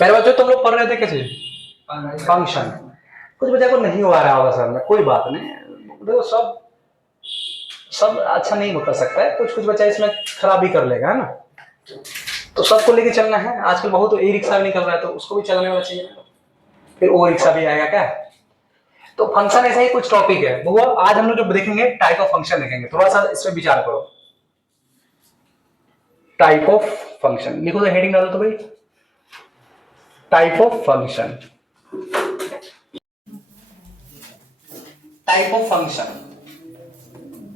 पहले बच्चों तुम लोग पढ़ रहे थे कैसे फंक्शन, कुछ बच्चे को नहीं हो आ रहा होगा सर में, कोई बात नहीं, देखो सब सब अच्छा नहीं हो कर सकता है, कुछ कुछ बच्चा इसमें खराब भी कर लेगा, है ना। तो सबको लेके चलना है। आजकल बहुत ई रिक्शा भी निकल रहा है, तो उसको भी चलने वाला चाहिए ना, फिर ओ रिक्शा भी आएगा क्या। तो फंक्शन ऐसा ही कुछ टॉपिक है वो, आज हम लोग जो देखेंगे टाइप ऑफ फंक्शन देखेंगे, थोड़ा सा इस पर विचार करो। टाइप ऑफ फंक्शन लिखो, तो हेडिंग डालो तो भाई, type of function. Type of function,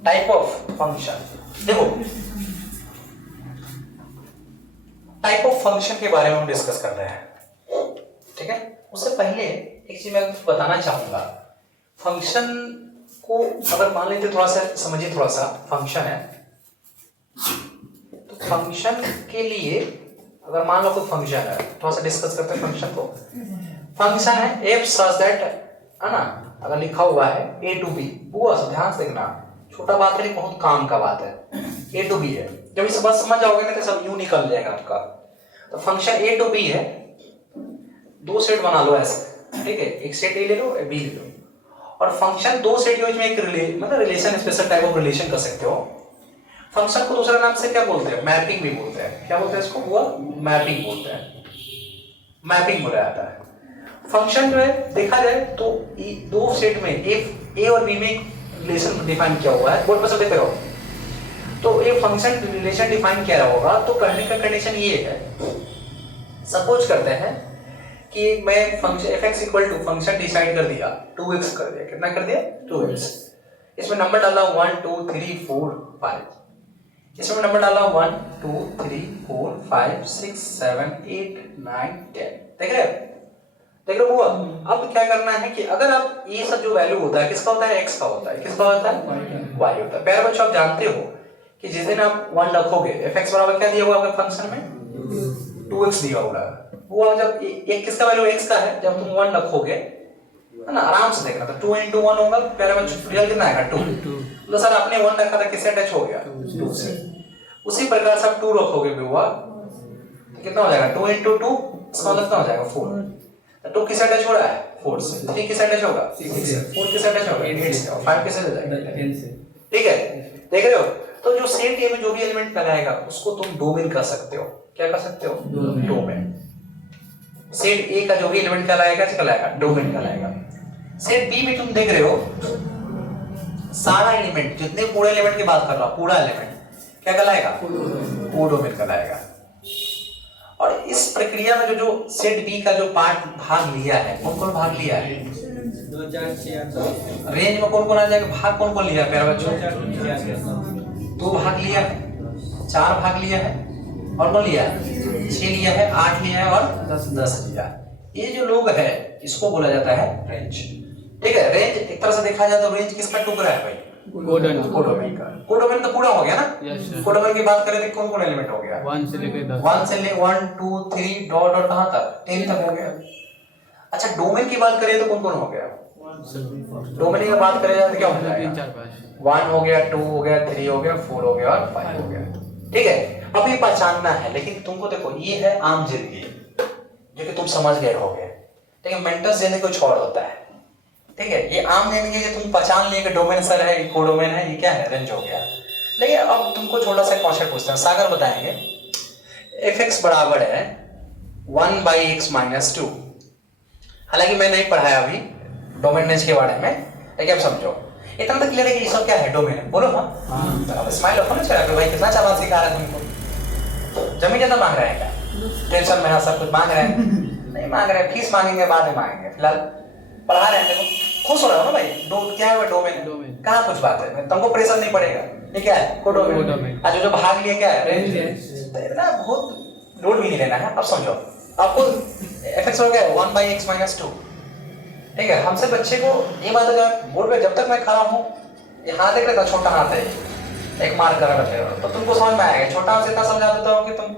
type of function. देखो टाइप ऑफ फंक्शन के बारे में हम डिस्कस कर रहे हैं, ठीक है। उससे पहले एक चीज मैं कुछ बताना चाहूंगा। फंक्शन को अगर मान लेते, थोड़ा सा समझिए, थोड़ा सा फंक्शन है, तो फंक्शन के लिए अगर मान लो कोई फंक्शन है, थोड़ा सा डिस्कस करते हैं फंक्शन को। फंक्शन है एफ सच दैट, है ना, अगर लिखा हुआ है ए टू बी, वो ध्यान से देखना, छोटा बात है बहुत काम का बात है। ए टू बी है, जब इस बात समझ जाओगे ना तो सब यूं निकल जाएगा आपका। तो फंक्शन ए टू बी है, दो सेट बना लो ऐसे, ठीक है, एक सेट ए ले लो, बी ले लो, और फंक्शन दो सेट के बीच में एक मतलब relation, special type of relation कर सकते हो। फंक्शन को दूसरा नाम से क्या बोलते हैं, मैपिंग भी बोलते हैं। क्या बोलते हैं इसको, वो मैपिंग बोलते हैं, मैपिंग बोला जाता है। फंक्शन जो है देखा जाए तो दो सेट में ए और बी में रिलेशन डिफाइन किया हुआ है, बोर्ड पर सब देख रहे हो। तो ये फंक्शन रिलेशन डिफाइन किया होगा, तो कहने का कंडीशन ये है, सपोज करते हैं कि मैं function f(x) equal to function decide कर दिया 2x कर दिया, कितना कर दिया 2x, इसमें नंबर डाला 1 2 3 4 5, इसमें नंबर डाला 1 2 3 4 5 6 7 8 9 10, देख रहे हो, देख रहे हो। अब क्या करना है कि अगर आप ये सब जो वैल्यू होता है किसका होता है, x का होता है, किसका होता है y होता है। प्यारे बच्चों आप जानते हो कि जिस दिन आप 1 रखोगे, f(x) बराबर क्या दिया हुआ आपके फंक्शन में 2x दिया होगा, वो जब एक किसका वैल्यू x का है, जब तुम 1 रखोगे, है ना, आराम से देखना, तो 2 into 1 होगा, प्यारे बच्चों रिजल्ट कितना आएगा 2। तो सर आपने 1 रखा था, किससे अटैच हो गया 2 से। उसी प्रकार से आप 2 रखोगे बुआ, तो कितना हो जाएगा 2 into 2, इसका मतलब कितना हो जाएगा 4। तो 2 किससे अटैच हो रहा है 4 से, 3 किससे अटैच होगा 6 से, 4 किससे अटैच होगा 8 से, और 5 किससे हो जाएगा 10 से, ठीक है, देख रहे हो। तो जो सेट ए में जो भी एलिमेंट लगाएगा उसको तुम डोमेन कर सकते हो, क्या कर सकते हो डोमेन। सेट ए का जो भी एलिमेंट कहलाएगा कहलाएगा डोमेन कहलाएगा। सेट बी में तुम देख रहे हो सारा एलिमेंट, जितने पूरे एलिमेंट की बात कर रहा हूं, पूरा एलिमेंट क्या कहलाएगा वो डोमेन कहलाएगा। और इस प्रक्रिया में जो सेट बी का जो पार्ट भाग लिया है, कौन कौन भाग लिया है, 2 4 6 रेंज में कौन कौन आ जाएगा, भाग कौन कौन लिया प्यारे बच्चों, 2 भाग लिया है, 4 भाग लिया है, और कौन लिया 6 लिया है, 8 लिया है, और 10 लिया। ये जो लोग है इसको बोला जाता है रेंज, ठीक है। रेंज एक तरह से देखा जाए तो रेंज किसका टुकड़ा है भाई, कोडोमेन का। कोडोमेन तो पूरा हो गया ना, कोडोमेन की बात करें तो कौन कौन एलिमेंट हो गया 1 से लेकर 10, 1 से ले 1 2 3 डॉट और कहां तक 10 तक हो गया। अच्छा डोमेन की बात करें तो कौन कौन हो गया, डोमेन की बात करें तो क्या हो जाएगा 3 4 5, 1 हो गया, 2 हो गया, 3 हो गया, 4 हो गया, और 5 हो गया, ठीक है। अब ये पहचानना है, लेकिन तुमको देखो ये है आम जिंदगी जो कि तुम समझ गए होगे, ठीक है। मेंटल जिंदगी कुछ और होता है, ठीक है। ये आम जिंदगी कि तुम पहचान लिए कि डोमेन सर है, कोडोमेन है, ये क्या है रेंज हो गया। लेकिन अब तुमको छोटा सा कॉन्सेप्ट पूछते हैं, सागर बताएंगे f(x) बराबर है 1/x - 2। हालांकि मैं नहीं पढ़ाया अभी डोमेन रेंज के बारे में, लेकिन अब समझो इतना तक क्लियर है कि ये सब क्या है डोमेन है, बोलो हाँ। अब स्माइल रखो ना चला, भाई कितना चालान सिखा रहा है तुमको, जमीन ज्यादा मांग रहे हैं क्या, टेंशन में सब कुछ मांग रहे हैं नहीं मांग रहे हैं, फीस मांगेंगे बाद में मांगेंगे, फिलहाल पढ़ा रहे हैं, देखो खुश हो रहा हो ना भाई। क्या है वो डोमेन है, कहाँ कुछ बात है, तुमको प्रेशर नहीं पड़ेगा, ये क्या है कोडोमेन। आज जो भाग लिया क्या है रेंज, ना बहुत लोड भी नहीं लेना है। अब समझो आपको f(x) हो गया 1/x - 2, ठीक है। हमसे बच्चे को ये बात है, बोर्ड पे जब तक मैं खड़ा हूँ ये हाथ देख रहा, छोटा हाथ है, एक मार्क कर रहा है, तो तुमको समझ में आएगा। छोटा हाथ से इतना समझा देता हूँ कि तुम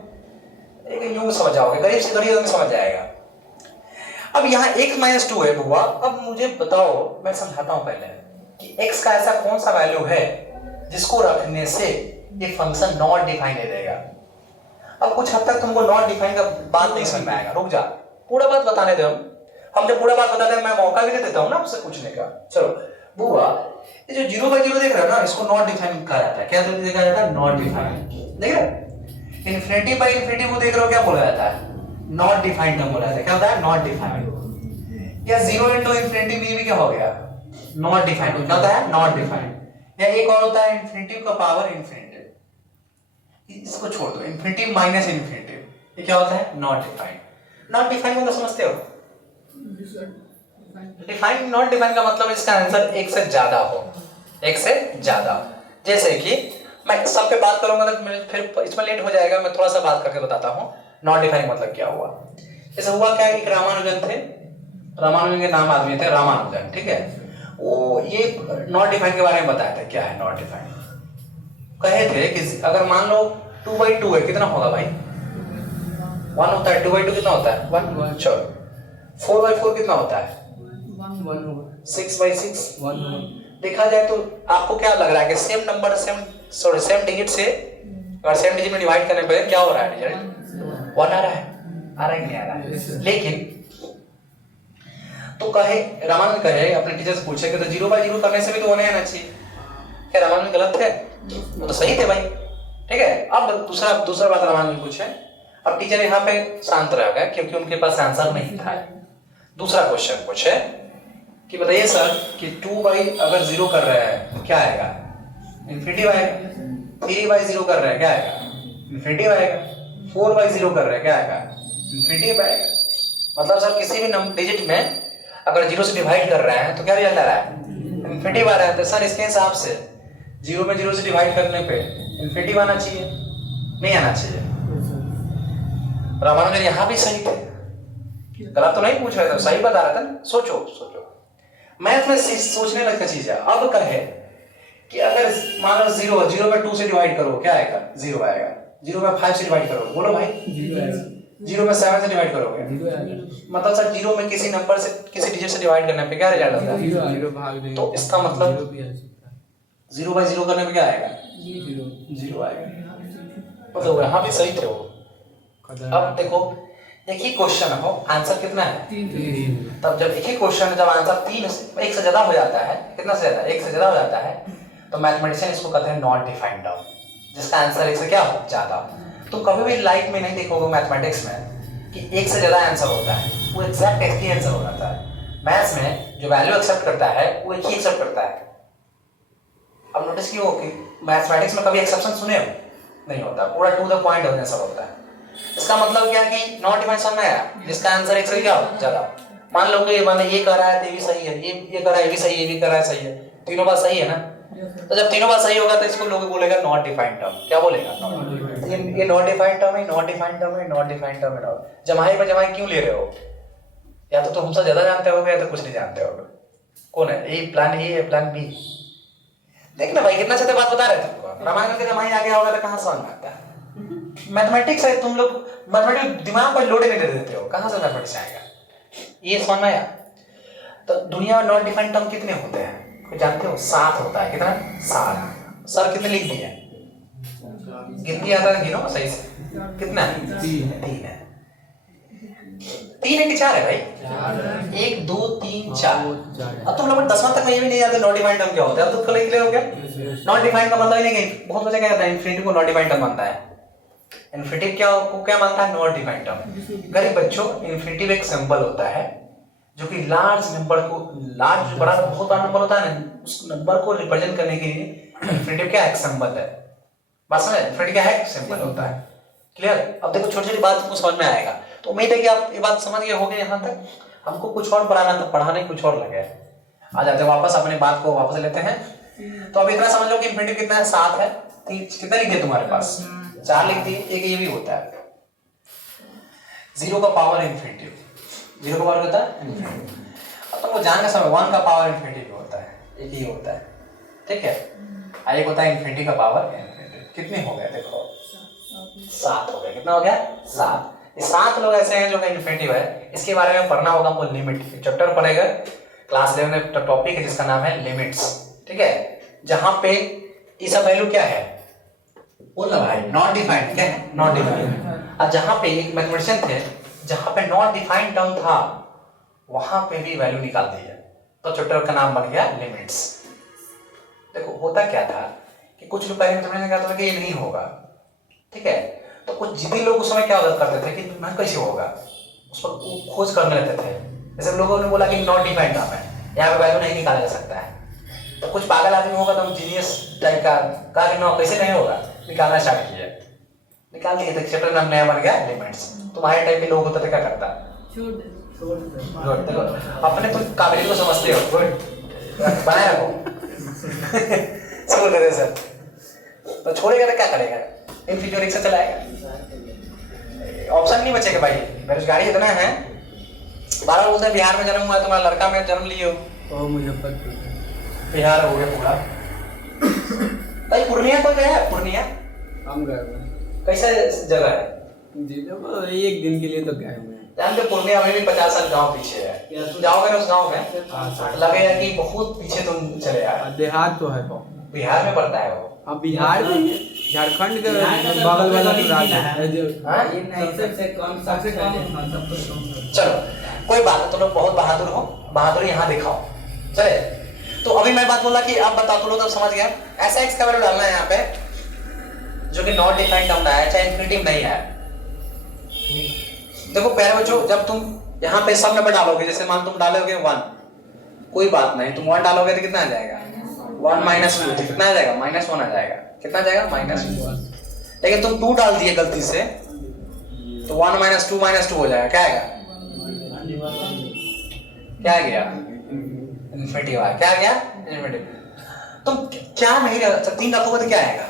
एक यूं समझ जाओगे, गरीब से गरीब आदमी समझ जाएगा। अब यहाँ x - 2 है बुआ, अब मुझे बताओ, मैं समझाता हूँ पहले कि x का ऐसा कौन सा वैल्यू है जिसको रखने से ये फंक्शन नॉट डिफाइन दे देगा। अब कुछ हद तक तुमको नॉट डिफाइन का बात नहीं समझ में आएगा, रुक जा, पूरा बात बताने दो। हम जब पूरा बात बताते हैं मैं मौका भी दे देता हूँ ना आपसे पूछने का। चलो बुआ, ये जो 0/0 देख रहा है ना, इसको नॉट डिफाइन कहा जाता है। क्या देखा जाता है? Not define. देख रहे हो? इन्फिनिटी बाई इन्फिनिटी को देख रहे हो, क्या बोला जाता है? नॉट डिफाइंड टर्म बोला जाता है। क्या होता है? Not defined. या 0 into इन्फिनिटी भी क्या हो गया? Not defined. क्या होता है? Not defined. या एक और होता है इन्फिनिटी का पावर इन्फिनिटी, इसको छोड़ दो, इन्फिनिटी माइनस इन्फिनिटी, ये क्या होता है? Not defined. नॉट डिफाइंड मतलब समझते हो? डिफाइंड नॉट डिफाइंड का मतलब इसका आंसर एक से ज्यादा हो, एक से ज्यादा। जैसे कि मैं सब पे बात करूंगा तो फिर इसमें लेट हो जाएगा, मैं थोड़ा सा बात करके बताता हूँ नॉट डिफाइंड मतलब क्या हुआ। जैसे हुआ क्या, एक रामानुजन थे, रामानुजन के नाम आदमी थे रामानुजन, ठीक है। वो ये नॉट डिफाइंड के बारे में बताया था। क्या है नॉट डिफाइंड? कहे थे कि अगर मान लो 2/2 है, कितना होगा भाई? 1 होता है। 2/2 कितना होता है? 1। चलो 4/4 कितना होता है? 6/6। देखा जाए तो आपको क्या लग रहा है कि सेम नंबर सेम डिजिट से अगर सेम डिजिट में डिवाइड करने पे क्या हो रहा है? रिजल्ट 1 आ रहा है। आ रहा है कि नहीं आ रहा है? लेकिन तो कहे रामानुजन कहे अपने टीचर से पूछे कि तो 0/0 करने से भी तो 1 आना चाहिए। क्या रामानुजन गलत थे? वो तो सही थे भाई, ठीक है। अब दूसरा बात रामानुजन पूछे, अब टीचर यहाँ पे शांत रह गए क्योंकि उनके पास आंसर नहीं था। दूसरा क्वेश्चन पूछे कि बताइए सर कि 2 अगर 0 कर रहे हैं तो क्या आएगा? इन्फिनिटी आएगा। 3/0 कर रहे हैं क्या आएगा? इन्फिनिटी आएगा। 4/0 कर रहे हैं क्या आएगा? इन्फिनिटी आएगा। मतलब सर किसी भी डिजिट में अगर 0 से डिवाइड कर रहे हैं तो क्या रिजल्ट आ रहा है? इन्फिनिटी आ रहा है। तो सर इसके हिसाब से 0 में 0 से डिवाइड करने पे इन्फिनिटी आना चाहिए, नहीं आना चाहिए। रामानुजन यहाँ भी सही थे, गलत तो नहीं पूछ रहे थे, सही बता रहा था। सोचो मैथ में सोचने लगता चीज है। अब कहे कि अगर मान लो 0 में 2 से डिवाइड करो क्या आएगा? 0 आएगा। 0 में 5 से डिवाइड करो, बोलो भाई 0 में 7 से डिवाइड करोगे मतलब सर 0 में किसी नंबर से किसी डिजिट से डिवाइड करने पे क्या रिजल्ट आता है? तो इसका मतलब 0/0 करने पे क्या आएगा? 0 आएगा। मतलब यहाँ भी सही थे वो। अब देखो एक ही क्वेश्चन हो, आंसर कितना है? 3। तब जब एक ही क्वेश्चन है, जब आंसर 3 1 से ज्यादा हो जाता है, कितना से ज्यादा? 1 से ज्यादा हो जाता है, तो मैथमेटिशियन इसको कहते हैं नॉट डिफाइंड टर्म, जिसका आंसर 1 से क्या हो? ज्यादा। तो कभी भी लाइफ में नहीं देखोगे मैथमेटिक्स में कि 1 से ज्यादा आंसर होता है, वो एग्जैक्ट एक ही आंसर हो जाता है। मैथ्स में जो वैल्यू एक्सेप्ट करता है वो एक ही एक्सेप्ट करता है। अब नोटिस किया हो कि मैथमेटिक्स में कभी एक्सेप्शन सुने हो? नहीं होता, पूरा टू द पॉइंट होने सब होता है। इसका मतलब क्या कि नॉट डिफाइंड समझ में आया, जिसका आंसर 1 से क्या हो? ज्यादा। मान लो कि मान ये कर रहा है तो ये भी सही है, ये कर रहा है ये भी सही है, ये भी कर रहा है सही है, तीनों बात सही है ना। तो जब तीनों बात सही होगा तो इसको लोग बोलेगा नॉट डिफाइंड टर्म। क्या बोलेगा? ये नॉट डिफाइंड टर्म है, नॉट डिफाइंड टर्म है, नॉट डिफाइंड टर्म है। जमाई पे जमाई क्यों ले रहे हो? या तो हमसे ज्यादा जानते होगे या तो कुछ नहीं जानते होगे। कौन है? ए प्लान ए है, प्लान बी। देखना भाई कितना अच्छे से बात बता रहे थे तुमको। रामायण के जमाई आ गया होगा तो कहाँ समझ में आता है? मैथमेटिक्स है, तुम लोग मैथमेटिक्स दिमाग पर लोड नहीं दे देते हो, कहाँ से मैथमेटिक्स आएगा? ये समझ में आया? तो दुनिया में नॉट डिफाइंड टर्म कितने होते हैं कोई जानते हो? 7 होता है। कितना? 7। सर कितने लिख दिए? गिनती आता है, गिनो सही से। कितना? 3 है। 3 है कि 4 है भाई? 1 2 3 4। अब तुम लोग 10वां तक में ये भी नहीं जानते नॉट डिफाइंड टर्म क्या होता है। अब तो क्लियर हो गया। नॉट डिफाइंड का मतलब ही नहीं कि बहुत बच्चे क्या कहते हैं इन्फिनिटी को नॉट डिफाइंड टर्म मानता है। इन्फिनिटी क्या मानता है? Not defined term. गरीब बच्चों, इन्फिनिटी एक सिंबल होता है जो कि लार्ज नंबर को, लार्ज जो बड़ा बहुत बड़ा नंबर होता है ना, उस नंबर को रिप्रेजेंट करने के लिए इन्फिनिटी क्या है? सिंबल है। बात समझ? इन्फिनिटी क्या है? सिंबल होता है। क्लियर? अब देखो छोटी छोटी बात को समझ में आएगा। तो उम्मीद है कि आप ये बात समझ गए होंगे यहाँ तक। हमको कुछ और पढ़ाना था, पढ़ाने कुछ और लगे। आ जाते हैं वापस, अपने बात को वापस लेते हैं। तो अब इतना समझ लो कि इन्फिनिटी कितना है? 7 है। कितना लिख दिए तुम्हारे पास? 4 लिख दिए। एक ये भी होता है 0 का पावर इन्फिनिटी। 0 का पावर होता है इन्फिनिटी। अब तुमको जानना समय 1 का पावर इन्फिनिटी भी होता है, एक ही होता है, ठीक है। एक होता है इन्फिनिटी का पावर इन्फिनिटी। कितने हो गए? देखो 7 हो गए। कितना हो गया? 7। ये 7 लोग ऐसे हैं जो कि इन्फिनिटी है। इसके बारे में पढ़ना होगा हमको। लिमिट चैप्टर पढ़ेगा क्लास 11 में, टॉपिक है जिसका नाम है लिमिट्स, ठीक है। जहां पे ये सब वैल्यू क्या है? बोलना भाई, नॉट डिफाइंड। क्या है? Not defined. अब जहां पे एक मैथमेटिशियन थे जहां पे नॉट डिफाइंड टर्म था वहां पे भी वैल्यू निकाल दी है, तो चैप्टर का नाम बन गया लिमिट्स। देखो होता क्या था कि कुछ लोग पहले समझने कहता था कि ये नहीं होगा, ठीक है, तो कुछ जिद्दी लोग उस समय क्या करते थे कि मैं कैसे होगा, उस पर खोज करने लगते थे। जैसे लोगों ने बोला कि नॉट डिफाइंड टर्म है, यहाँ पे वैल्यू नहीं निकाला जा सकता है, तो कुछ पागल आदमी होगा तो जीनियस टाइप का कहा कि नो कैसे नहीं होगा, निकालना स्टार्ट किया, निकाल दिए, तो चैप्टर नाम नया बन गया लिमिट्स। तुम्हारे टाइप के लोग होते थे क्या करता, देखो अपने तुम काबिलियत को समझते हो, गुड बनाया रखो छोड़ दे सर, तो छोड़ेगा तो क्या करेगा, इन फ्यूचर रिक्शा चलाएगा, ऑप्शन नहीं बचेगा भाई, बेरोजगारी इतना है। 12 बोलते हैं बिहार में जन्म हुआ है, तुम्हारा लड़का में जन्म लिए हो मुजफ्फरपुर बिहार हो गया पूरा। भाई पूर्णिया कोई गया है, पूर्णिया हम गए हुए कैसा जगह है, एक दिन के लिए तो गए हुए हैं। जानते पूर्णिया में भी 50 साल गांव पीछे है, तुम जाओगे ना उस गांव में लगेगा कि बहुत पीछे तुम चले आए। देहात तो है वो, बिहार में पड़ता है वो, अब बिहार में झारखंड के बगल वाला जो राज्य है सबसे कम चलो कोई बात नहीं, तुम लोग बहुत बहादुर हो, बहादुरी यहाँ दिखाओ। चले तो अभी मैं बात बोला कि अब बताओ, तुम लोग तो समझ गया ऐसा एक्स का वैल्यू डालना है यहाँ पे जो कि नॉट डिफाइंड टर्म है, चाहे इन्फिनिटिव नहीं है। देखो प्यारे बच्चों, जब तुम यहाँ पे सब नंबर डालोगे, जैसे मान तुम डालोगे 1, कोई बात नहीं, तुम 1 डालोगे तो कितना आ जाएगा 1 माइनस 2, कितना आ जाएगा -1 आ जाएगा, कितना आ जाएगा -1। लेकिन तुम 2 डाल दिए गलती से तो 1 - 2 - 2 हो जाएगा, क्या आएगा, क्या आ गया इन्फिनिटिव आया, क्या आ गया इन्फिनिटिव। तुम क्या नहीं रख सकते, 3 रखोगे तो क्या आएगा,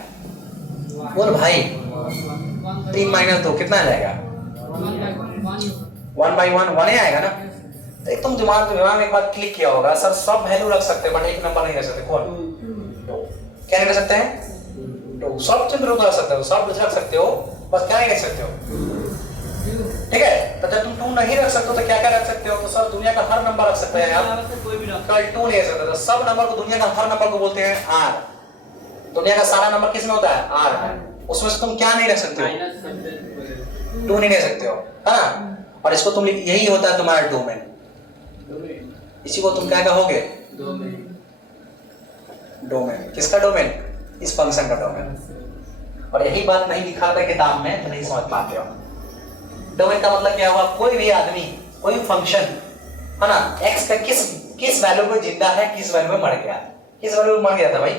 बोल भाई 3 - 2 कितना आ जाएगा 1/1 1 ही आएगा ना। तो एक तुम दिमाग में एक बात क्लिक किया होगा, सर सब वैल्यू रख सकते हैं बट एक नंबर नहीं रख सकते, कौन, क्या नहीं रख सकते हैं, तो सब चंद्र रख सकते हो, सब रख सकते हो, बस क्या नहीं रख सकते हो, ठीक है। तो जब तुम 2 नहीं रख सकते हो तो क्या क्या रख सकते हो, तो सर दुनिया का हर नंबर रख सकते हैं आप, कल 2 नहीं रख सकते, तो सब नंबर को दुनिया का हर नंबर को बोलते हैं आर, दुनिया का सारा नंबर किस में होता है आर है, उसमें से तुम क्या नहीं रख सकते हो, 2 नहीं रख सकते हो, है ना। और इसको तुम यही होता है तुम्हारा डोमेन, इसी को तुम क्या कहोगे डोमेन, किसका डोमेन, इस फंक्शन का डोमेन। और यही बात नहीं लिखा था किताब में तो नहीं समझ पाते हो। डोमेन का मतलब क्या हुआ, कोई भी आदमी कोई फंक्शन है ना x का किस वैल्यू पे जिंदा है, किस वैल्यू पे मर गया, किस वैल्यू पे मर गया था भाई,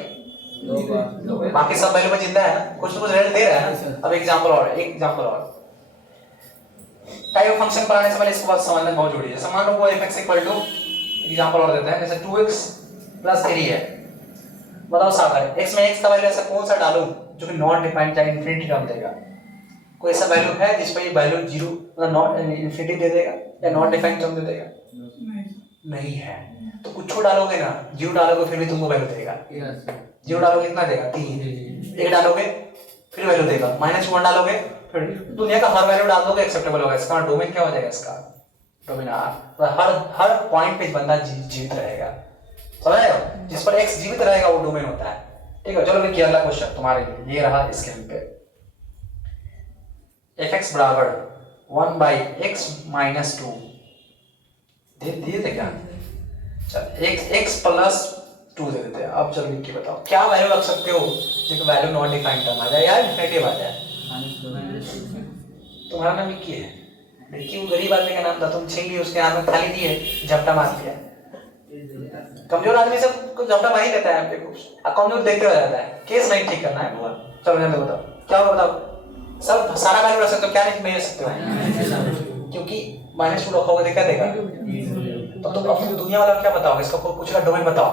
बाकी सब वैल्यू पे जिंदा है ना, कुछ तो कुछ रिजल्ट दे रहा है ना। अब एग्जांपल और टाइप फंक्शन पढ़ाने से पहले इसको बात समझना बहुत जरूरी है। जैसे मान लो वो fx एग्जांपल और देते हैं, जैसे 2x + 3 है, बताओ सागर x में x का वैल्यू ऐसा कौन सा डालूं जो कि नॉट डिफाइंड चाहे इन्फिनिटी टर्म देगा, कोई ऐसा वैल्यू है जिस पे ये वैल्यू 0 मतलब नॉट इन्फिनिटी दे देगा या नॉट डिफाइंड टर्म दे देगा, नहीं है। तो कुछ डालोगे ना, 0 डालोगे फिर भी तुमको वैल्यू देगा, 0 डालोगे कितना देगा 3, 1 डालोगे फिर वैल्यू देगा, -1 डालोगे फिर दुनिया का हर वैल्यू डाल दोगे एक्सेप्टेबल होगा। इसका डोमेन क्या हो जाएगा, इसका डोमेन आर, हर पॉइंट पे बंदा जीवित रहेगा, समझ रहे हो, जिस पर x जीवित रहेगा वो डोमेन होता है, ठीक है। चलो देखिए अगला क्वेश्चन तुम्हारे लिए, ये रहा इसके पे fx बराबर 1/x - 2 दिए थे क्या, चल x + 2 दे देते हैं। अब चलो लिख के बताओ क्या वैल्यू रख सकते हो जो वैल्यू नॉट डिफाइंड टर्म आ जाए या इन्फिनिटिव आ जाए। तुम्हारा नाम विक्की है, विक्की वो गरीब आदमी का नाम था, तुम छीन लिए उसके हाथ में खाली दिए, झपटा मार दिया। कमजोर आदमी सब को झपटा मार ही देता है, आपके को कमजोर देखते हो जाता है, केस नहीं ठीक करना है। चलो जल्दी बताओ क्या होगा, बताओ सब सारा वैल्यू रख सकते हो, क्या नहीं रख सकते हो, क्योंकि -2 रखोगे तो क्या देगा, तो तुम अपनी दुनिया वाला क्या बताओगे, इसका कोई पूछेगा डोमेन बताओ,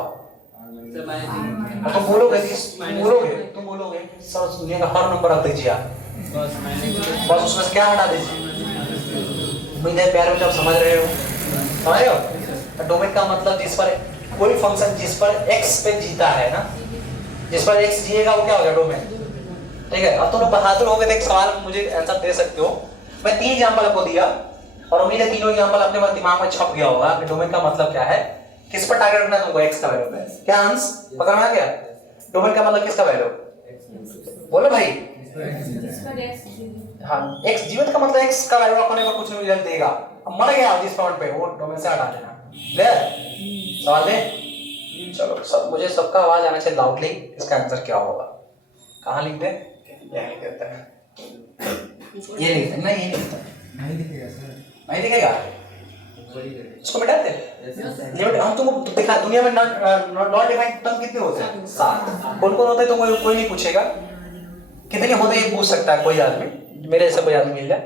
तुम बोलोगे सर दुनिया का हर नंबर रख दीजिए आप, बस उसमें से क्या हटा दीजिए। उम्मीद है प्यारे बच्चों आप समझ रहे हो, समझ रहे हो। डोमेन का मतलब जिस पर कोई फंक्शन जिस पर x पे जीता है ना, जिस पर x जिएगा वो क्या हो गया डोमेन, ठीक है। अब तुम लोग बहादुर हो गए तो एक सवाल मुझे आंसर दे सकते हो। मैं 3 एग्जांपल आपको दिया और उम्मीद है तीनों एग्जांपल अपने दिमाग में छप गया होगा कि डोमेन का मतलब क्या है, किस पर टारगेट रखना है तुमको, x का वैल्यू पे। क्या अंश पकड़ में आ गया, डोमेन का मतलब किसका वैल्यू, बोलो भाई हाँ x जीवित का मतलब x का वैल्यू रखने पर कुछ नहीं रिजल्ट देगा। अब मर गया जिस पॉइंट पे वो डोमेन से हटा देना। क्लियर? सवाल दे। चलो सब मुझे सबका आवाज आना चाहिए लाउडली। इसका आंसर क्या होगा? कहाँ लिख दे? यहाँ लिख देता है। ये लिख दे। नहीं ये लिखता नहीं दिखेगा सर। नहीं दिखेगा। इसको मिटा दे। लिमिट हम तुमको दिखा दुनिया में नॉन डिफाइंड टर्म कितने होते हैं? 7। कौन कौन होते हैं तो कोई नहीं पूछेगा। कितने होते हैं ये पूछ सकता है कोई आदमी। मेरे ऐसा कोई आदमी मिल जाए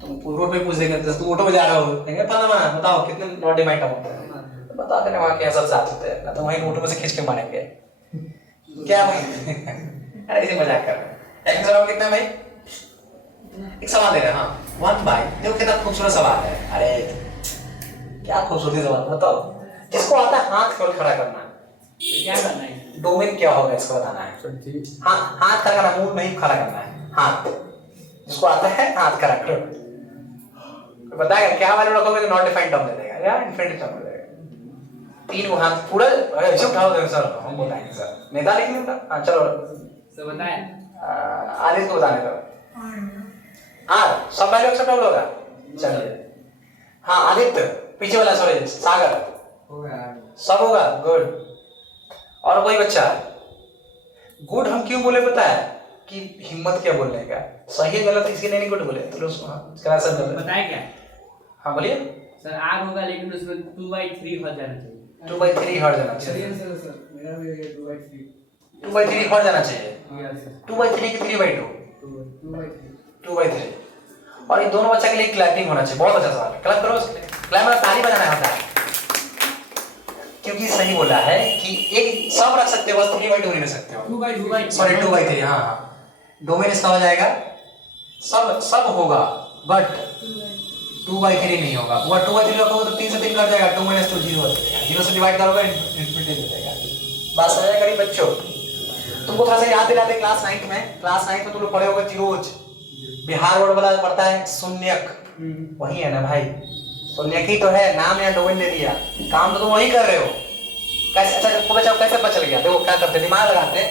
तुम रोड पे पूछ देगा। तुम ऑटो में जा रहे हो कहेंगे पता बताओ कितने नॉन डिफाइंड टर्म होते हैं? तो बता देना वहाँ के सब साथ होते हैं ना तो वहीं ऑटो में से खींच के मारेंगे। क्या भाई? अरे इसे मजाक कर रहे हैं। एक सवाल कितना भाई? एक सवाल दे रहे हैं। हाँ 1 बाई देखो कितना खूबसूरत सवाल है। अरे क्या खूबसूरती सवाल बताओ। जिसको आता है हाथ खोल खड़ा करना है। क्या करना है? डोमेन क्या होगा इसको बताना है। हाँ हाथ खड़ा करना, मुंह नहीं खड़ा करना है। हाथ जिसको आता है हाथ खड़ा करो। बताएगा क्या वैल्यू रखोगे तो नॉट डिफाइंड टर्म दे देगा या इनफिनिट टर्म दे देगा। 3 को हाथ पूरा ऐसे उठाओ देंगे सर हम बताएंगे सर। नेता लिख नहीं होता। हाँ चलो तो बताएं। आदित्य को बताने दो। हाँ सब वैल्यू एक्सेप्ट होगा। चलिए हाँ आदित्य पीछे वाला सॉरी सागर सब होगा। गुड। और कोई बच्चा? गुड हम क्यों बोले पता है कि हिम्मत क्या बोलने का। सही गलत इसके लिए नहीं गुड बोले तो इसका आंसर गलत। बताएं क्या? हाँ बोलिए। सर आर होगा लेकिन उसमें 2/3 हट जाना चाहिए। 2/3 हट जाना चाहिए। सर मेरा भी 2/3 2/3 हट जाना चाहिए। यस सर 2/3 की 3/2 2/3 2/3। और इन दोनों बच्चा के लिए क्लैपिंग होना चाहिए। बहुत अच्छा सवाल है। क्लैप करो। क्लैप में ताली बजाना होता है क्योंकि सही बोला है कि एक सब रख सकते हो बस 3/2 नहीं रख सकते हो। 2/2 सॉरी 2/3। हाँ डोमेन इसका हो जाएगा सब होगा बट 2/3 नहीं होगा। वो 2/3 रखोगे तो 3 से 3 कट जाएगा। 2 - 2 0 हो जाएगा। 0 से डिवाइड करोगे इनफिनिटी दे देगा। बात समझ में करी बच्चों? तुमको थोड़ा सा याद दिलाते क्लास 9 में तुम लोग पढ़े होगे जीरोज। बिहार बोर्ड वाला पढ़ता है शून्यक। वही है ना भाई। शून्यक ही तो है। नाम या डोमेन दे दिया। काम तो तुम वही कर रहे हो। कैसे अच्छा बच्चा कैसे पता चल गया? देखो क्या करते दिमाग लगाते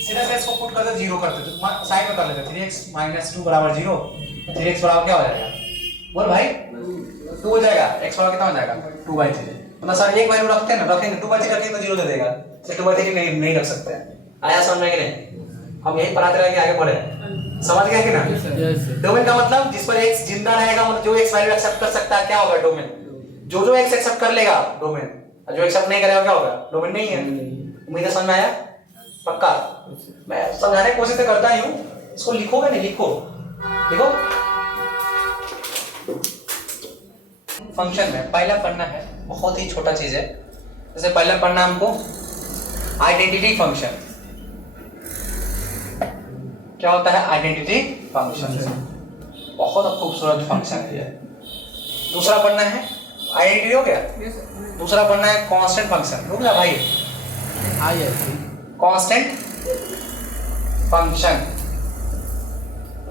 सीधा से इसको पुट करते 0 करते तो साइड में कर लेते 3x - 2 = 0। 3x बराबर क्या हो जाएगा? बोल भाई 2 हो जाएगा। x बराबर कितना हो जाएगा? 2/3। मतलब सर एक वैल्यू रखते हैं ना रखेंगे 2/3 रखेंगे तो 0 दे देगा। तो 2/3 नहीं रख सकते हैं। आया समझ में कि नहीं? हम यही पढ़ाते रहेंगे आगे बढ़े। समझ गया कि ना? डोमेन का मतलब जिस पर x जिंदा रहेगा मतलब जो x वैल्यू एक्सेप्ट कर सकता है क्या होगा? डोमेन। जो x एक्सेप्ट कर लेगा डोमेन। और जो एक्सेप्ट नहीं करेगा क्या होगा? डोमेन नहीं है। उम्मीद है समझ में आया? पक्का? मैं समझाने की कोशिश तो करता ही हूँ। इसको लिखोगे नहीं? लिखो लिखो। फंक्शन में पहला पढ़ना है बहुत ही छोटा चीज है। जैसे पहला पढ़ना हमको आइडेंटिटी फंक्शन। क्या होता है आइडेंटिटी फंक्शन? बहुत खूबसूरत फंक्शन है ये। दूसरा पढ़ना है आइडेंटिटी हो गया। दूसरा पढ़ना है कांस्टेंट फंक्शन। रुक जा भाई। Constant function.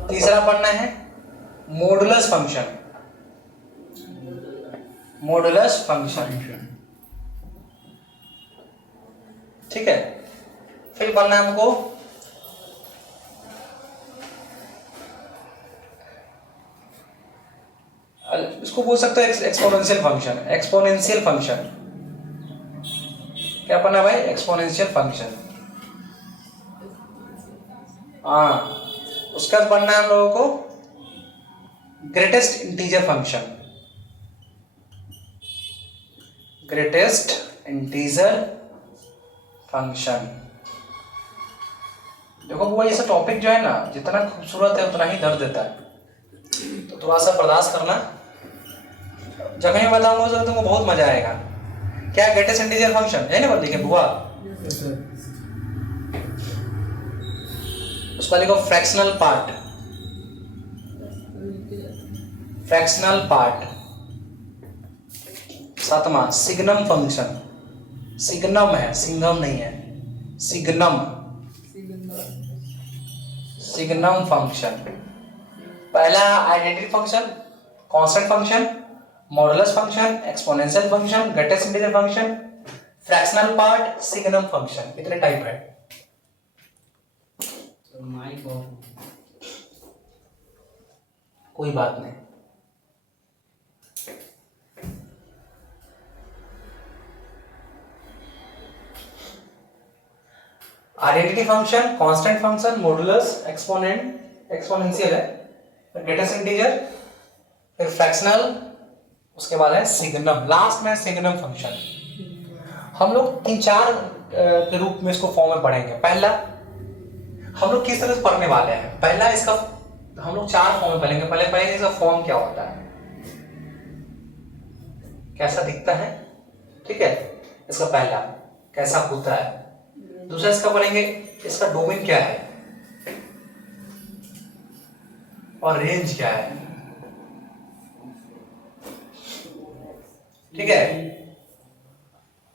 तीसरा पढ़ना है मॉडुलस फंक्शन। मॉडुलस फंक्शन ठीक है। फिर पढ़ना है हमको इसको बोल सकते हैं एक्सपोनेंशियल फंक्शन। एक्सपोनेंशियल फंक्शन क्या पढ़ना भाई? Exponential function. हाँ उसके बाद पढ़ना है हम लोगों को greatest integer function. Greatest integer function. देखो वो ये सब टॉपिक जो है ना जितना खूबसूरत है उतना ही दर्द देता है। तो थोड़ा सा बर्दाश्त करना। जगह में बताऊंगा तो तुमको बहुत मजा आएगा। क्या ग्रेटेस्ट इंटीजर फंक्शन है ना? लिखे बुआ उसका लिखो फ्रैक्शनल पार्ट। Fractional part. सातवां सिग्नम फंक्शन। सिग्नम है सिंघम नहीं है। Signum signum function. पहला identity function, constant function, modulus function, exponential function, greatest integer function, fractional part, signum function. कितने टाइप है? कोई बात नहीं। Identity function, constant function, modulus, exponent, exponential है, ग्रेटेस्ट इंटीजर, फिर फ्रैक्शनल, उसके बाद है सिग्नम, लास्ट में सिग्नम फंक्शन। हम लोग 3-4 के रूप में इसको फॉर्म में पढ़ेंगे। पहला हम लोग किस तरह से पढ़ने वाले हैं, पहला इसका हम लोग 4 फॉर्म में पढ़ेंगे। पहले इसका फॉर्म क्या होता है, कैसा दिखता है, ठीक है, इसका पहला कैसा होता है। दूसरा इसका पढ़ेंगे इसका डोमेन क्या है और रेंज क्या है, ठीक है।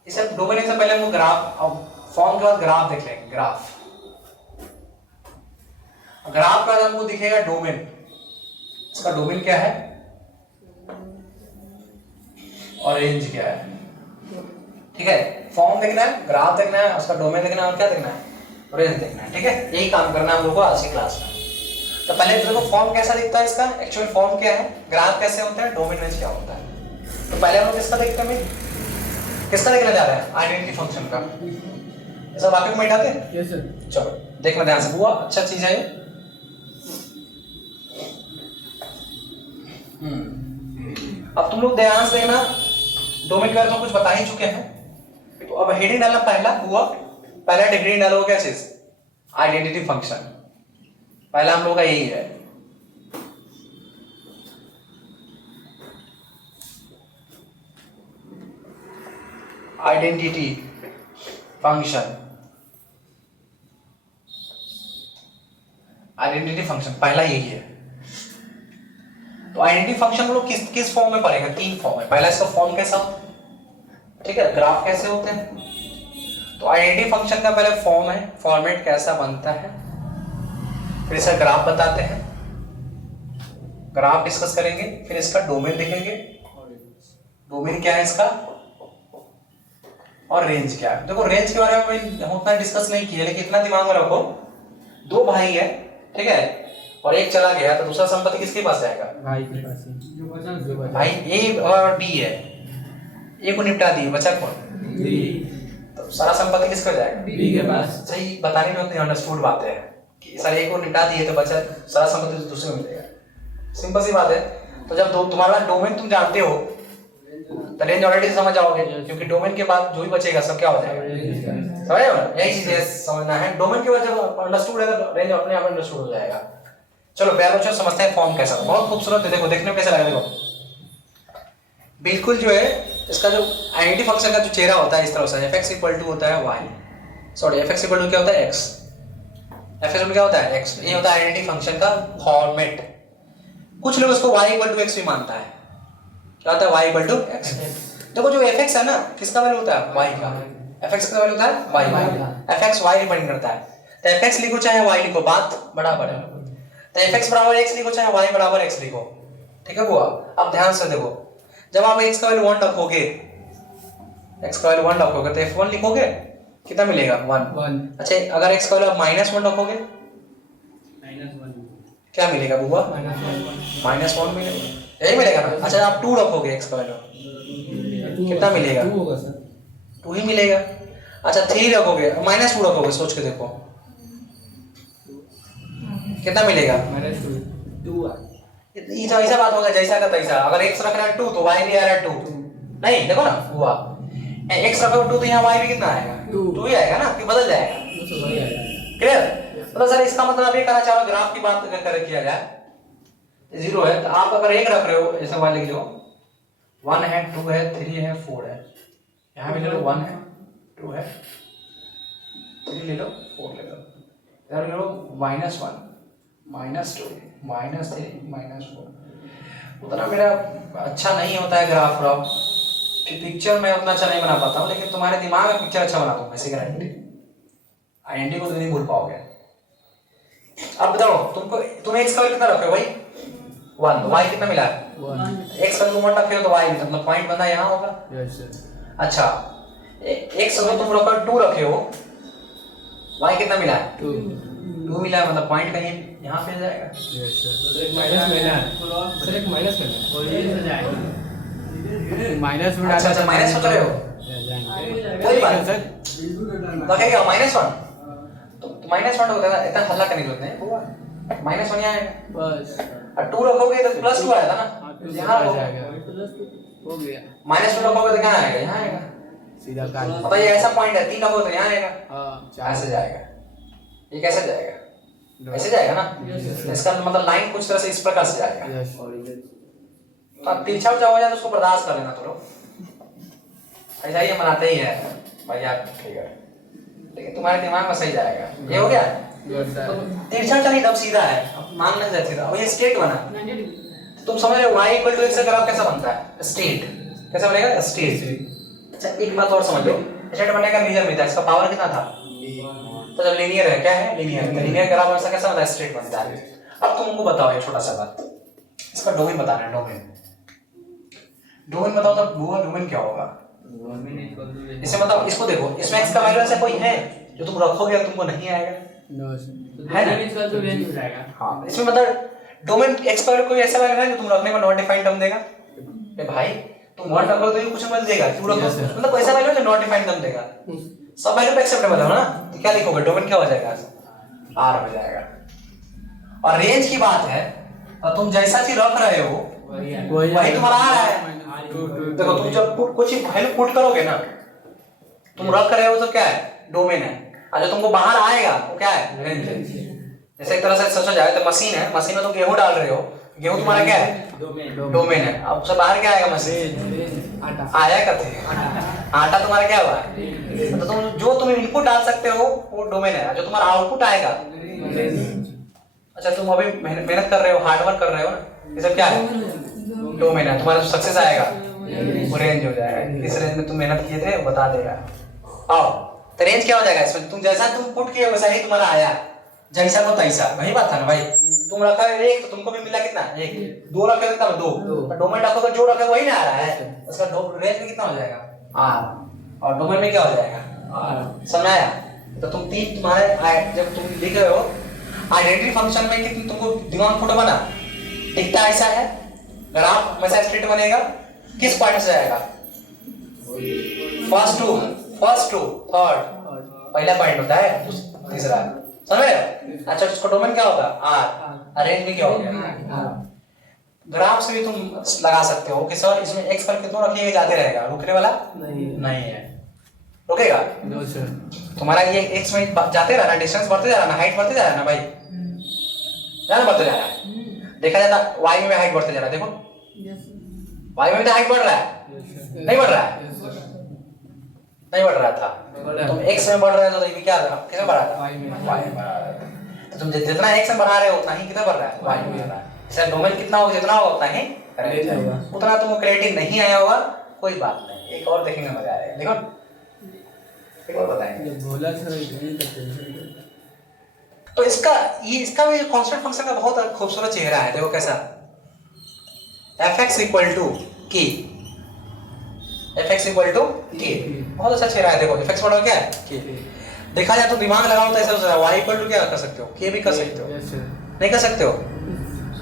इसे डोमेन से पहले हम ग्राफ, अब फॉर्म के बाद ग्राफ देख लेंगे। ग्राफ ग्राफ का हमको दिखेगा डोमेन, इसका डोमेन क्या है और रेंज क्या है, ठीक है। फॉर्म देखना है, ग्राफ देखना है, उसका डोमेन देखना है और क्या देखना है, रेंज देखना है, ठीक है। यही काम करना है हम लोग को आज की क्लास में। तो पहले देखो फॉर्म कैसा दिखता है, इसका एक्चुअल फॉर्म क्या है, ग्राफ कैसे होता है, डोमेन रेंज क्या होता है। तो पहले हम लोग किसका देखते हैं, किसका देखने जा रहे हैं, आइडेंटिटी फंक्शन का। ऐसा वाक्य में बैठाते हैं, यस सर। चलो देखना ध्यान से, हुआ अच्छा चीज है ये। अब तुम लोग ध्यान से देखना, डोमेन के बारे में कुछ बता ही चुके हैं। तो अब हेडिंग डालना, पहला हुआ, पहला हेडिंग डालोगे क्या चीज, आइडेंटिटी फंक्शन। पहला हम लोग का यही है, आइडेंटिटी फंक्शन। आइडेंटिटी फंक्शन पहला यही है। तो आइडेंटिटी फंक्शन हम लोग किस फॉर्म में पढ़ेंगे, 3 फॉर्म है। पहला इसका फॉर्म कैसा, ठीक है, ग्राफ कैसे होते हैं। तो आइडेंटिटी फंक्शन का पहले फॉर्म है, फॉर्मेट कैसा बनता है, फिर इसका ग्राफ बताते हैं, ग्राफ डिस्कस करेंगे, फिर इसका डोमेन देखेंगे, डोमेन क्या है इसका और रेंज क्या है। देखो रेंज के बारे में हम उतना डिस्कस नहीं किया, लेकिन इतना दिमाग में रखो, 2 भाई है, ठीक है, और एक चला गया तो दूसरा संपत्ति किसके पास जाएगा, भाई के पास है। जो बचा भाई ए और बी है, ए को निपटा दिए, बचा कौन, बी। तो सारा संपत्ति किसका जाएगा, बी के पास। सही बताने में उतनी अंडरस्टूड बातें हैं कि सर ए को निपटा दिए तो बचा सारा संपत्ति दूसरे को मिलेगा, सिंपल सी बात है। तो जब तुम्हारा डोमेन तुम जानते हो तो रेंज ऑलरेडी समझ जाओगे, क्योंकि डोमेन के बाद जो भी बचेगा सब क्या हो जाएगा, समझ रहे हो ना, यही चीज है समझना है। डोमेन के बाद जब अंडरस्टूड है तो रेंज अपने आप अंडरस्टूड हो जाएगा। चलो प्यारे बच्चों समझते हैं फॉर्म कैसा, बहुत खूबसूरत है, देखो देखने में कैसा लगा, देखो बिल्कुल जो है इसका जो आइडेंटिटी फंक्शन का जो चेहरा होता है इस तरह से, fx इक्वल टू होता है y, sorry fx equal to क्या होता है x, fx इक्वल क्या होता है x, ये होता है आइडेंटिटी फंक्शन का फॉर्मेट। कुछ लोग इसको y इक्वल टू x भी मानता है, क्या होता है y इक्वल टू x। देखो जो fx है ना किसका वैल्यू होता है, y का, fx का वैल्यू होता है y का, fx y डिपेंड करता है। तो fx लिखो चाहे y लिखो, बात बराबर है। तो fx बराबर x लिखो चाहे y बराबर x लिखो, ठीक है बुआ। अब ध्यान से देखो, जब आप x का वैल्यू 1 रखोगे, x का वैल्यू 1 रखोगे तो f1 लिखोगे, कितना मिलेगा 1। अच्छा अगर x का वैल्यू आप -1 रखोगे -1 क्या मिलेगा बुआ, -1 मिलेगा, यही मिलेगा ना। अच्छा आप 2 रखोगे x का वैल्यू कितना मिलेगा, 2 होगा सर, 2 ही मिलेगा। अच्छा 3 रखोगे, -2 रखोगे, सोच के देखो कितना मिलेगा, -2। ऐसा बात होगा जैसा का तैसा। अगर x रख रहा है 2 तो y भी आ रहा है 2, नहीं देखो ना हुआ, x रखोगे 2 तो यहाँ y भी कितना आएगा, 2 ही आएगा ना, कि बदल जाएगा, क्लियर। मतलब सर इसका मतलब आप ये कहना चाह रहे हो ग्राफ की बात कर किया जाए, 0 है तो आप अगर 1 रख रहे हो, ऐसा y लिख लो, 1 है 2 है 3 है 4 है, यहाँ भी ले लो 1 है 2 है 3 ले लो 4 ले लो, इधर ले लो -1 -2 -3 -4। उतना मेरा अच्छा नहीं होता है ग्राफ व्राफ, पिक्चर में उतना अच्छा नहीं बना पाता हूँ, लेकिन तुम्हारे दिमाग में पिक्चर अच्छा बनाता हूँ, ऐसी गारंटी। आइडेंटिटी को तो नहीं भूल पाओगे। अब बताओ तुम x का वैल्यू कितना रखे हो भाई, 1, तो y कितना मिला है 1, x का वैल्यू 1 रखे हो तो y मतलब पॉइंट बंदा यहाँ होगा। Yes sir. अच्छा x अगर तुम रखो 2 रखे हो, y कितना मिला है 2 2 मिला है मतलब पॉइंट कहीं यहाँ पे जाएगा। Yes sir. एक माइनस में ना क्रॉस सर, एक माइनस में ना ओरिजिन से जाएगा। माइनस में अच्छा अच्छा माइनस में कर रहे हो, कोई बात नहीं सर। लगेगा -1 तो -1 होता है, इतना हल्ला करने की जरूरत नहीं हुआ। -1 यहाँ आएगा बस और 2 रखोगे तो +2 आया था ना, यहाँ आ रखो। जाएगा, हो गया -2 रखोगे तो कहाँ आएगा, यहाँ आएगा। सीधा काट। मतलब ये ऐसा पॉइंट है, 3 रखोगे तो यहाँ आएगा, हाँ ऐसे जाएगा। ये कैसे जाएगा, ऐसे जाएगा ना। तो इसका मतलब लाइन कुछ तरह से इस प्रकार से जाएगा। यस तो अब तिरछा उछा हो जाए तो उसको बर्दाश्त कर लेना थोड़ा, ऐसा ही हम बनाते ही है भैया ठीक है, लेकिन तुम्हारे दिमाग में सही जाएगा। ये हो गया तिरछा उछा नहीं, दब सीधा है, अब मान नहीं जाए सीधा। अब ये स्ट्रेट बना, तो तुम समझ रहे हो y = x का ग्राफ कैसा बनता है, स्ट्रेट कैसा बनेगा, स्ट्रेट। अच्छा एक बात और समझ लो, स्ट्रेट बनने का रीजन भी था, इसका पावर कितना था, तो जब लीनियर है, क्या है लीनियर, तो लीनियर ग्राफ हमेशा कैसा बनता है, स्ट्रेट बनता है। अब तुमको बताओ एक छोटा सा बात, इसका डोमेन बताना है, डोमेन बताओ तो वो डोमेन क्या होगा। इसे मतलब इसको देखो, इसमें x का वैल्यू ऐसा कोई है जो तुम रखोगे और तुमको नहीं आएगा, नो सर। है ना, इसका तो रेंज हो जाएगा। हाँ इसमें मतलब डोमेन x का वैल्यू कोई ऐसा वैल्यू है जो तुम रखने में नॉट डिफाइंड टर्म देगा। ए भाई तुम 1 रखो तो ये कुछ मत देगा, क्यों रखो Yes, sir. मतलब कोई ऐसा वैल्यू है जो नॉट डिफाइंड टर्म देगा, सब वैल्यू पे एक्सेप्टेबल है ना। तो क्या लिखोगे, डोमेन क्या हो जाएगा, r हो जाएगा। और रेंज की बात है, और तुम जैसा चीज रख रहे हो वही तुम्हारा आ रहा है। देखो तुम जब कुछ वैल्यू पुट करोगे ना, तुम रख रहे हो तो क्या है, डोमेन है, और जो तुमको बाहर आएगा वो क्या है, रेंज है। जैसे एक तरह से सोचा जाए तो मशीन है, मशीन में तुम गेहूं डाल रहे हो, गेहूं तुम्हारा क्या है, डोमेन है। अब उससे बाहर क्या आएगा, मशीन आया करते हैं, आटा तुम्हारा क्या हुआ है, तो तुम जो तुम इनपुट डाल सकते हो वो डोमेन है, जो तुम्हारा आउटपुट आएगा। अच्छा तुम अभी मेहनत कर रहे हो, हार्डवर्क कर रहे हो ना, ये सब क्या है, डोमेन है। तुम्हारा जो सक्सेस आएगा वो रेंज हो जाएगा, किस रेंज में तुम मेहनत किए थे वो बता देगा। आओ तो रेंज क्या हो जाएगा इसमें, तुम जैसा तुम पुट किए वैसा ही तुम्हारा आया, जैसा को तैसा, वही बात था ना भाई। तुम रखा है 1 तो तुमको भी मिला कितना, 1, 2 रखे कितना, 2, डोमेन रखोगे जो रखे वही ना आ रहा है, उसका रेंज में कितना हो जाएगा, r, और डोमेन में क्या हो जाएगा, r। समझ आया। तो तुम तीन तुम्हारे जब तुम लिख रहे हो आइडेंटिटी फंक्शन में कि तुमको दिमाग फुट बना दिखता ऐसा है, ग्राफ वैसा स्ट्रेट बनेगा, किस पॉइंट से जाएगा, फर्स्ट टू थर्ड, पहला पॉइंट होता है, तीसरा, समझ रहे। अच्छा उसका डोमेन क्या होगा, r, रेंज में क्या हो गया। ग्राफ से भी तुम लगा सकते हो कि सर इसमें x पर कितना रखिएगा, जाते रहेगा, रुकने वाला नहीं है, रुकेगा। No sir. तुम्हारा ये x में जाते रहना, डिस्टेंस बढ़ते जा रहा ना, हाइट बढ़ते जा रहा ना भाई, जाना बढ़ते जा रहा है। देखा जाता y में हाइट बढ़ते जा रहा है, देखो y में तो हाइट बढ़ रहा है, नहीं बढ़ रहा है, नहीं बढ़ रहा था। तुम x में बढ़ रहे हो तो ये क्या किसमें बढ़ रहा था, y में बढ़ रहा है। तो तुम जितना x में बढ़ा रहे हो उतना ही कितना बढ़ रहा है, y में बढ़ रहा है। इसका डोमेन कितना होगा, जितना होगा उतना ही रहेगा, उतना तुमको क्रेडिट नहीं आया होगा, कोई बात नहीं, एक और देखेंगे मजा आएगा। देखो एक और बताएंगे, बोला सर तो इसका भी कांस्टेंट फंक्शन का बहुत खूबसूरत चेहरा है, देखो कैसा, fx = k, fx = k, बहुत अच्छा चेहरा है। देखो fx बड़ा क्या है, k। देखा जाए तो दिमाग लगाओ तो ऐसा हो सकता है, y = क्या कर सकते हो, k भी कर सकते हो, नहीं कर सकते हो।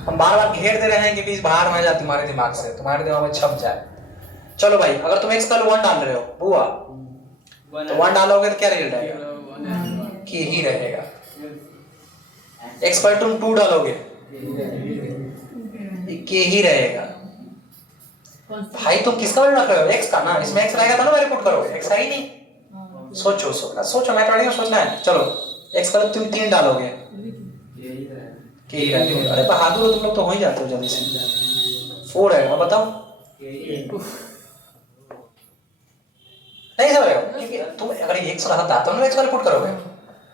हम बार बार घेर दे रहे हैं कि बीच बाहर ना जाए तुम्हारे दिमाग से, तुम्हारे दिमाग में छप जाए। चलो भाई अगर तुम x का 1 डाल रहे हो बुआ, तो 1 डालोगे तो क्या रिजल्ट आएगा, k ही रहेगा। x पर तुम 2 डालोगे k ही रहेगा। भाई तुम किसका वैल्यू रख रहे हो, x का ना, इसमें x रहेगा तो ना वैल्यू पुट करोगे, x है ही नहीं। सोचो मैथमेटिक्स में सोचना है। चलो x का तुम 3 डालोगे k ही रहेगा। अरे बहादुर हो तुम लोग, तो हो ही जाते हो जल्दी से। 4 है, अब बताओ नहीं समझ रहे हो, क्योंकि तुम अगर x रहता तो ना x वैल्यू पुट करोगे,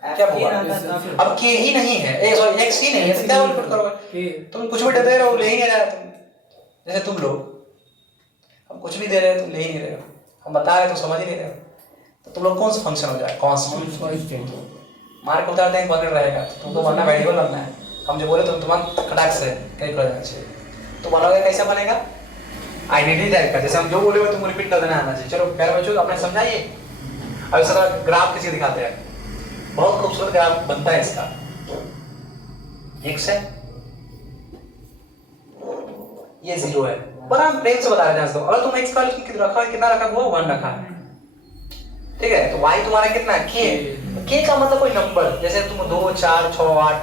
क्या हुआ, अब k ही नहीं है, सॉरी x ही नहीं है, तो क्या वैल्यू पुट करोगे। तुम कुछ भी दे रहे हो, ले ही नहीं रहे तुम, जैसे तुम लोग हम कुछ भी दे रहे हो तुम ले ही नहीं रहे हो, हम बता रहे तो समझ ही नहीं रहे हो, तो तुम लोग कौन सा फंक्शन हो जाए, कांस्टेंट मार्क उतार देंगे बन रहेगा, तुमको बनना वेरिएबल बनना है। हम जो बोले तुम तुम्हारा खटाक से कहीं कर देना चाहिए, तो बनोगे कैसा बनेगा, आइडेंटिटी टाइप का, जैसे हम जो बोले हुए तुमको रिपीट कर देना आना चाहिए। चलो प्यारे बच्चों आपने समझाइए। अब इस तरह ग्राफ किसी दिखाते हैं, बहुत खूबसूरत ग्राफ बनता है इसका, x है, ये 0 है। पर हम प्रेम से बता रहे हैं अगर तुम x का वैल्यू रखा है, कितना रखा हुआ 1 रखा है, ठीक है, तो y तुम्हारा कितना है k। k का मतलब कोई नंबर, जैसे तुम 2 4 6 8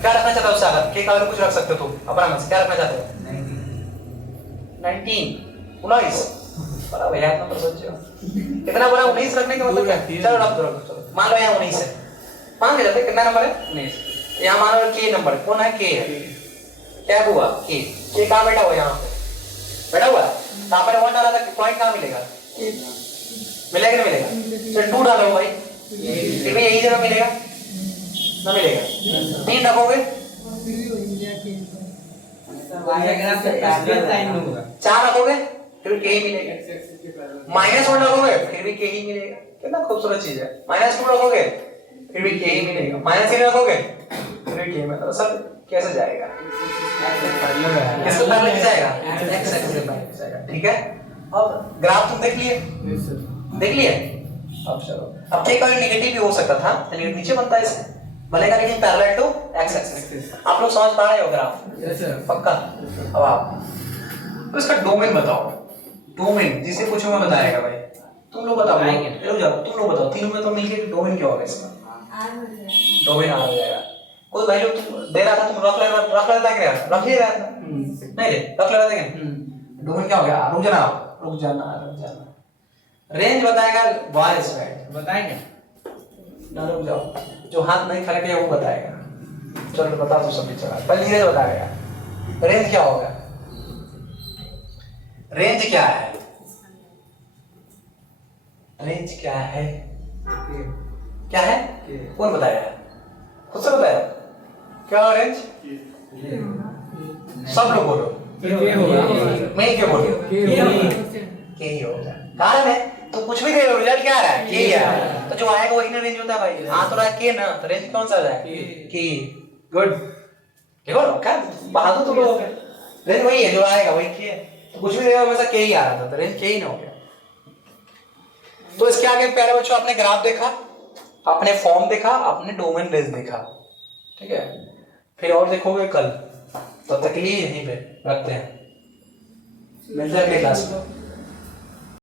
क्या रखना चाहते हो उससे आगे, k का वैल्यू कुछ रख सकते हो तुम अपना मन से, क्या रखना चाहते हो 19 बड़ा भैया नंबर सोचो कितना बड़ा 19 रखने का मतलब क्या, चलो रख दो चलो, मान लो यहाँ 19 है, मान के जाते कितना नंबर है 19, यहाँ मान लो k नंबर कौन है, k है, क्या हुआ k कहाँ बैठा हुआ, यहाँ पे बैठा हुआ है, कहाँ पर 1 डाला था, पॉइंट कहाँ मिलेगा, मिलेगा नहीं मिलेगा, चल 2 डालो भाई, फिर भी यही जगह मिलेगा ना, मिलेगा 3 रखोगे 4 रखोगे फिर भी k ही मिलेगा, -1 रखोगे फिर भी k ही मिलेगा, कितना खूबसूरत चीज है, -2 रखोगे फिर भी k ही मिलेगा, -3 रखोगे फिर भी k, मतलब सब कैसे जाएगा, किसको पहले जाएगा, x एक्सिस पे जाएगा, ठीक है। अब ग्राफ तुम देख लिए, अब चलो, अब k का वैल्यू नेगेटिव भी हो सकता था, तो नेगेटिव नीचे बनता है इससे बनेगा, लेकिन पैरेलल टू x एक्सिस। आप लोग समझ पा रहे हो ग्राफ, यस सर पक्का। अब आप तो इसका डोमेन बताओ, डोमेन जिसे पूछूंगा बताएगा भाई, तुम लोग बताओ, रुक जाओ तुम लोग बताओ, तीनों में तो मिलके डोमेन क्या होगा इसका, डोमेन आ जाएगा, कोई वैल्यू तुम दे रहा था, तुम रख लेता कि रख ही रहा था, नहीं रे रख लेता था कि डोमेन क्या हो गया, रुक जाना, रेंज बताएगा y स्क्वायर, बताएंगे ना रुक जाओ, जो हाथ नहीं खड़े वो बताएगा, चलो बता दो सभी, चला पहले रेंज बताएगा, रेंज क्या होगा, रेंज क्या है, रेंज क्या है, क्या है, कौन बताया, खुद से बताया, क्या रेंज, सब लोग बोलो, मैं क्या बोलूं, के ही होगा, कारण है तो कुछ भी दे लो, रिजल्ट क्या आ रहा है, के ही आ रहा है, तो जो आएगा वही ना रेंज होता है भाई, आ तो रहा है के ना, तो रेंज कौन सा आ रहा है, के, गुड, देखो क्या बहादुर तुम लोग, रेंज वही है जो आएगा वही के, तो कुछ भी देगा हमेशा के ही आ रहा था, तो रेंज के ही ना हो गया। तो इसके आगे प्यारे बच्चों आपने ग्राफ देखा, आपने फॉर्म देखा, आपने डोमेन रेंज देखा, ठीक है, फिर और देखोगे कल, तब तक के लिए यहीं पे रखते हैं, मिलते हैं अगले क्लास में।